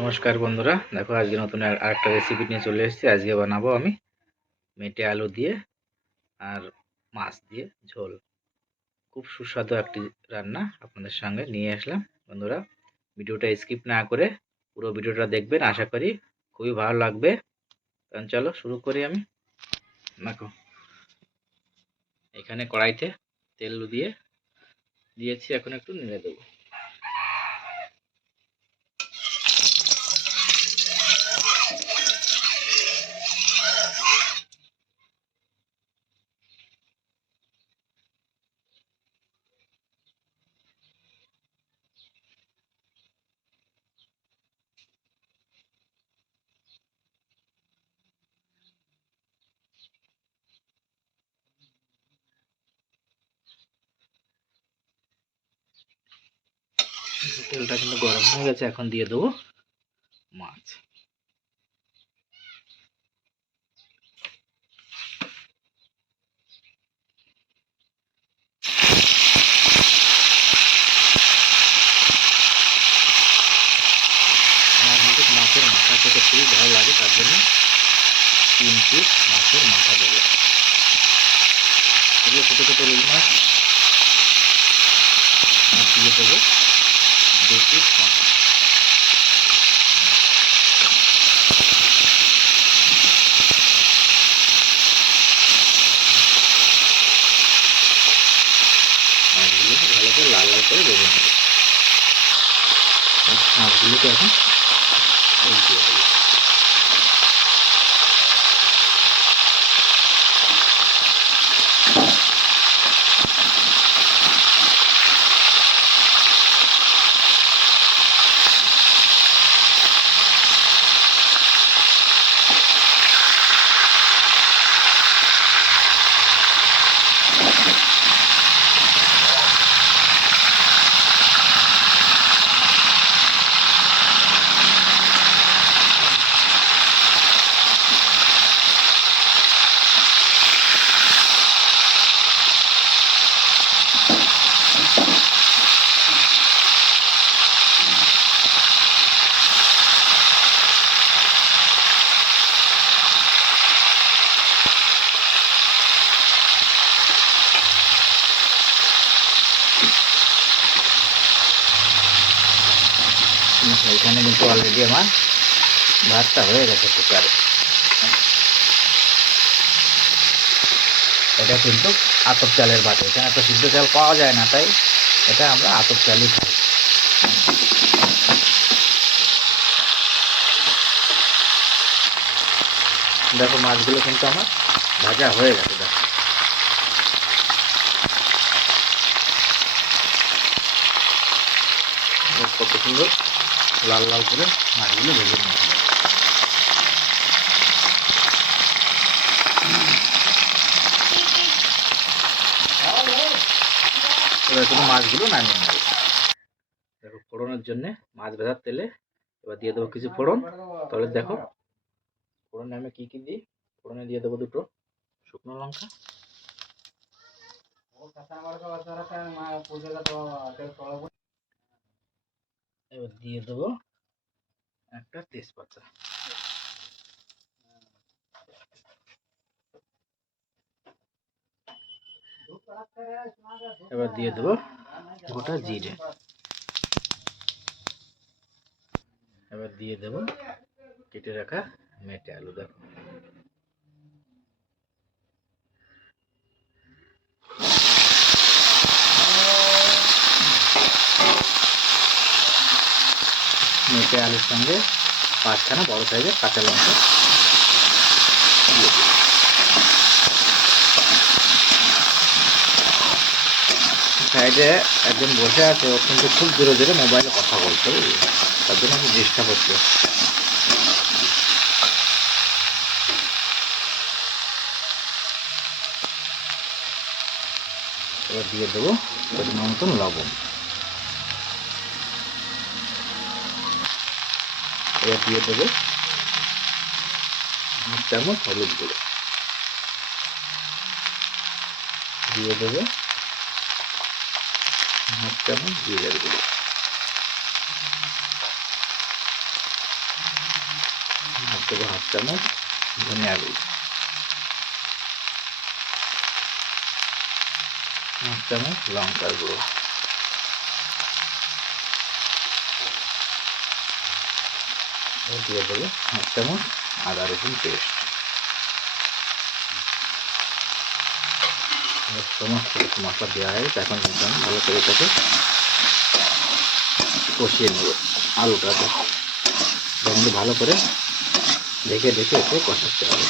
নমস্কার বন্ধুরা, দেখো আজকে নতুন আরেকটা রেসিপি নিয়ে চলে এসেছি। আজকে বানাবো আমি মেটে আলু দিয়ে আর মাছ দিয়ে ঝোল। খুব সুস্বাদু একটি রান্না আপনাদের সঙ্গে নিয়ে আসলাম। বন্ধুরা, ভিডিওটা স্কিপ না করে পুরো ভিডিওটা দেখবেন, আশা করি খুবই ভালো লাগবে। কারণ চলো শুরু করি আমি। দেখো এখানে কড়াইতে তেল দিয়েছি, এখন একটু নেড়ে দেবো। তেলটা কিন্তু গরম হয়ে গেছে, এখন দিয়ে দেবো মাছ। আমার কিন্তু মাছের মাথা খেতে খুবই ভালো লাগে, তার জন্য 3 পিস মাছের মাথা দেবো। এগুলো ছোটো ছোটো রুই মাছ, আর দিয়ে দেবো 2 পিস মাছ। মাছগুলোকে ভালো করে লাল লাল করে ভেজে নেব। মাছগুলোকে এখন উল্টিয়ে দেবো। এখানে কিন্তু অলরেডি আমার ভাতটা হয়ে গেছে কুকারে। এটা কিন্তু আতপ চালের ভাত, এখানে তো সিদ্ধ চাল পাওয়া যায় না, তাই এটা আমরা আতপ চালই খাই। দেখো মাছগুলো কিন্তু আমার ভাজা হয়ে গেছে। দেখো কত সুন্দর লাল লাল করে মাছগুলো ভেজে নিয়েছি। এবার কিন্তু মাছগুলো নামিয়ে নেব। দেখো ফোড়নের জন্য মাছ ভাজার তেলে এবার দিয়ে দেবো কিছু ফোড়ন। তাহলে দেখো ফোড়নে আমি কি দিই। ফোড়নে দিয়ে দেবো 2টো শুকনো লঙ্কা, এবার দিয়ে দেবো একটা তেজপাতা, এবার দিয়ে দেবো গোটা জিরে, এবার দিয়ে দেবো কেটে রাখা মেটে আলু। দেখো মেটে আলুর সঙ্গে 5খানা বড় সাইজের কাঁচা লঙ্কা দিয়ে দেবো। সাইডে একজন বসে আছে, ও কিন্তু খুব জোরে জোরে মোবাইলে কথা বলছে, তার জন্য আমি ডিস্টার্ব হচ্ছে। এবার দিয়ে দেবো পরিমাণ মতন লবণ, এবার দিয়ে দেবো 1 চামচ হলুদ গুঁড়ো, দিয়ে দেবো 1 চামচ জিরের গুঁড়ো, দেবো হাফ চামচ ধনিয়া গুঁড়ো, হাফ চামচ লঙ্কার গুঁড়ো, দিয়ে দেবো হাফ চামচ আদা রসুন পেস্ট। সমস্ত কিছু মশলা দেওয়া হয়, এখন কিন্তু আমি ভালো করে এটাকে কষিয়ে নেব। আলুটাকে কিন্তু ভালো করে দেখে দেখে এতে কষাতে হবে,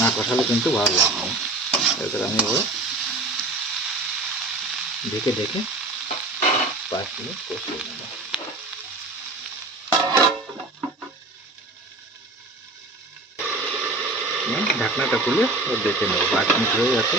না কষালে কিন্তু ভালো লাগবে না। এবার আমি এবার দেখে দেখে 5 মিনিট কষিয়ে নেব। ঢাকনাটা খুলে দেখে নেব 5 মিনিট হয়ে গেছে।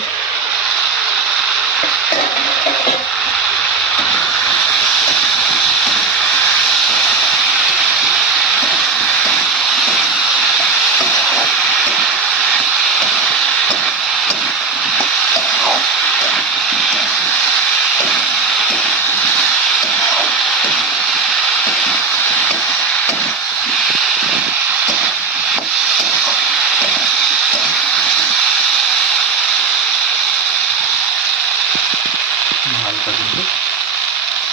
হালকা কিন্তু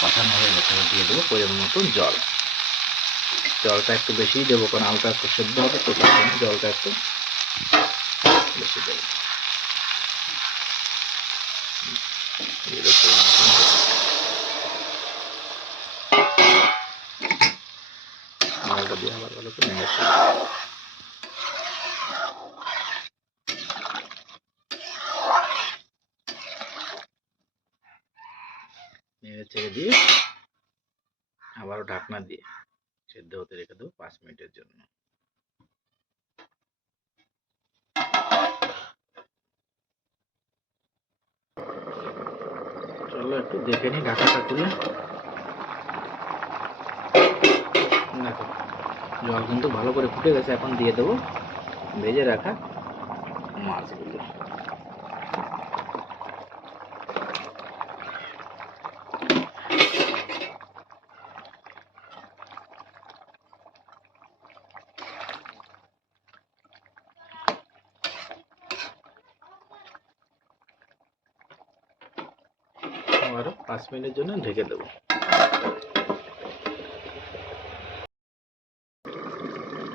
কষানো হয়ে গেছে, দিয়ে দেবো পরিমাণ মতন জল। জলটা একটু বেশিই দেবো, কারণ আলুটা একটু সেদ্ধ হবে, তো তার জন্য জলটা একটু বেশি দেবো। আলুটা দিয়ে আবার ভালো করে নেড়ে ছেড়ে দিয়ে আবারও ঢাকনা দিয়ে সেদ্ধ হতে রেখে দেবো 5 মিনিটের জন্য। চলো একটু দেখে নিই ঢাকাটা খুলে। দেখো জল কিন্তু ভালো করে ফুটে গেছে, এখন দিয়ে দেবো ভেজে রাখা মাছগুলো। আবারও 5 মিনিটের জন্য ঢেকে দেবো।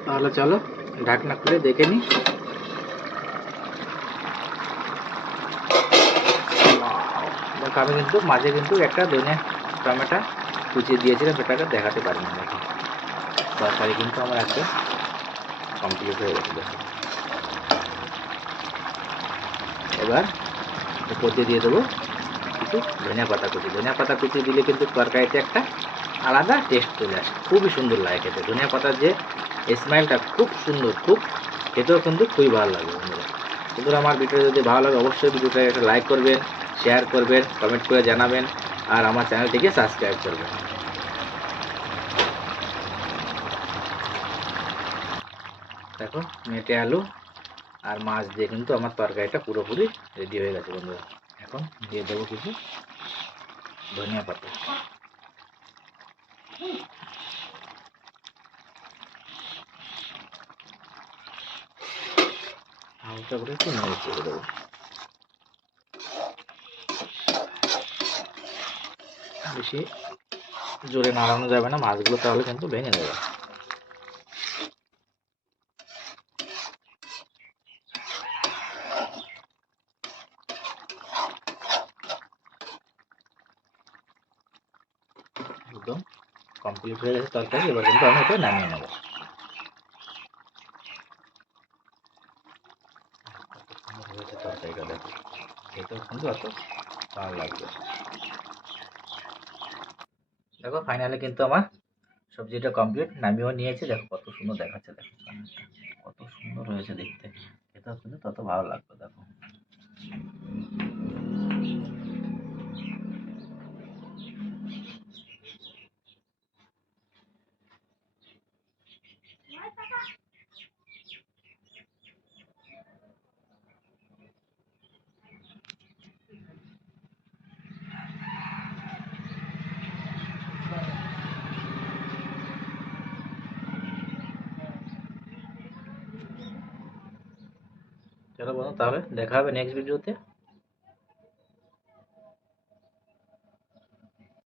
তাহলে চলো ঢাকনা খুলে দেখে নিই। দেখো আমি কিন্তু মাঝে কিন্তু একটা ধনিয়া টমেটো কুচিয়ে দিয়েছিলাম, সেটাকে দেখাতে পারিনি। দেখো তরকারি কিন্তু আমার একটা কমপ্লিট হয়ে গেছে। দেখো এবার উপর দিয়ে দেবো কিছু ধনিয়া পাতা কুচি। ধনিয়া পাতা কুচি দিলে কিন্তু তরকারিতে একটা আলাদা টেস্ট চলে আসে, খুবই সুন্দর লাগে খেতে। ধনিয়া পাতার যে স্মেলটা খুব সুন্দর, খুব খেতেও কিন্তু খুবই ভালো লাগে। বন্ধুরা আমার ভিডিও যদি ভালো লাগে অবশ্যই ভিডিওটা একটা লাইক করবেন, শেয়ার করবেন, কমেন্ট করে জানাবেন, আর আমার চ্যানেলটিকে সাবস্ক্রাইব করবেন। দেখো মেটে আলু আর মাছ দিয়ে কিন্তু আমার তরকারিটা পুরোপুরি রেডি হয়ে গেছে বন্ধুরা। এখন দিয়ে দেবো কিছু ধনিয়া পাতা। হালকা করে একটু নেড়ে চেড়ে দেবো। বেশি জোরে নাড়ানো যাবে না মাছগুলো, তাহলে কিন্তু ভেঙে যাবে। একদম কমপ্লিট হয়ে গেছে তরকারি, এবার কিন্তু আমি এটা নামিয়ে নেব। তরকারিটা দেখো খেতেও কিন্তু অত ভালো লাগবে। দেখো ফাইনালি কিন্তু আমার সবজিটা কমপ্লিট, নামিয়েও নিয়েছি। দেখো কত সুন্দর দেখাচ্ছে, দেখো কত সুন্দর হয়েছে দেখতে, খেতেও কিন্তু তত ভালো লাগবে। দেখো চলো বন্ধু, তাহলে দেখা হবে নেক্সট ভিডিওতে।